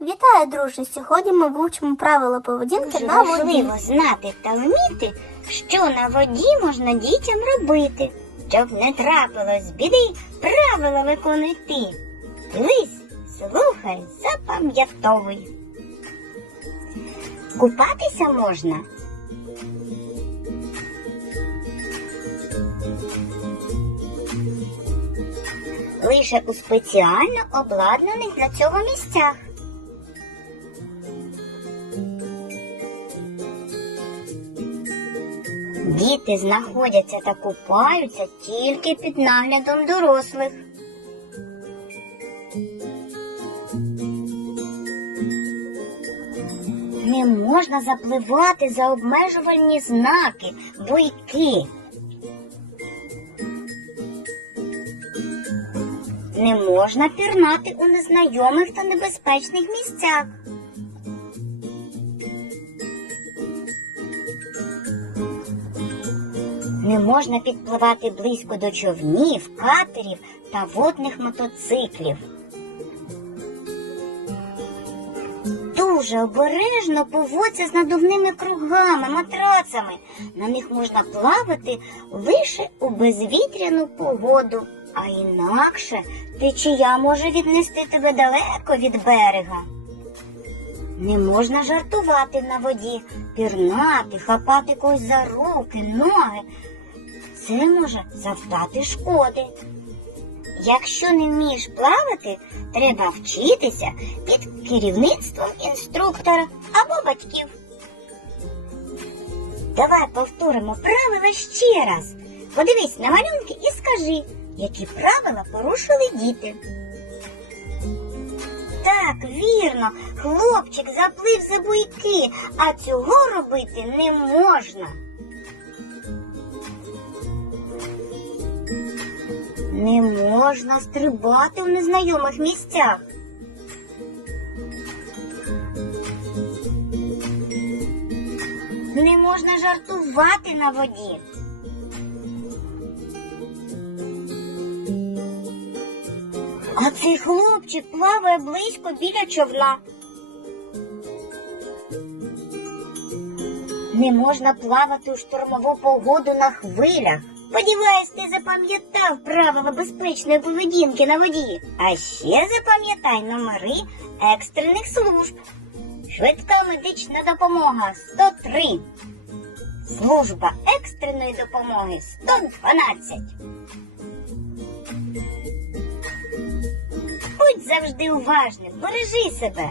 Вітаю, друже! Сьогодні ми вивчимо правила поведінки Дуже на воді. важливо знати та вміти, що на воді можна дітям робити, щоб не трапилось біди, правила виконуй ти. Дивись, слухай, запам'ятовуй. Купатися можна. Лише у спеціально обладнаних для цього місцях. Діти знаходяться та купаються тільки під наглядом дорослих. Не можна запливати за обмежувальні знаки, буйки. Не можна пірнати у незнайомих та небезпечних місцях. Не можна підпливати близько до човнів, катерів та водних мотоциклів. Дуже обережно поводься з надувними кругами, матрацами. На них можна плавати лише у безвітряну погоду, а інакше течія може віднести тебе далеко від берега. Не можна жартувати на воді, пірнати, хапати когось за руки, ноги. Це може завдати шкоди. Якщо не вмієш плавати, треба вчитися під керівництвом інструктора або батьків. Давай повторимо правила ще раз. Подивись на малюнки і скажи, які правила порушили діти. Так, вірно, хлопчик заплив за буйки, а цього робити не можна. Не можна стрибати в незнайомих місцях. Не можна жартувати на воді. А цей хлопчик плаває близько біля човна. Не можна плавати у штормову погоду на хвилях. Сподіваюсь, ти запам'ятав правила безпечної поведінки на воді. А ще запам'ятай номери екстрених служб. Швидка медична допомога 103. Служба екстреної допомоги 112. Будь завжди уважним, бережи себе.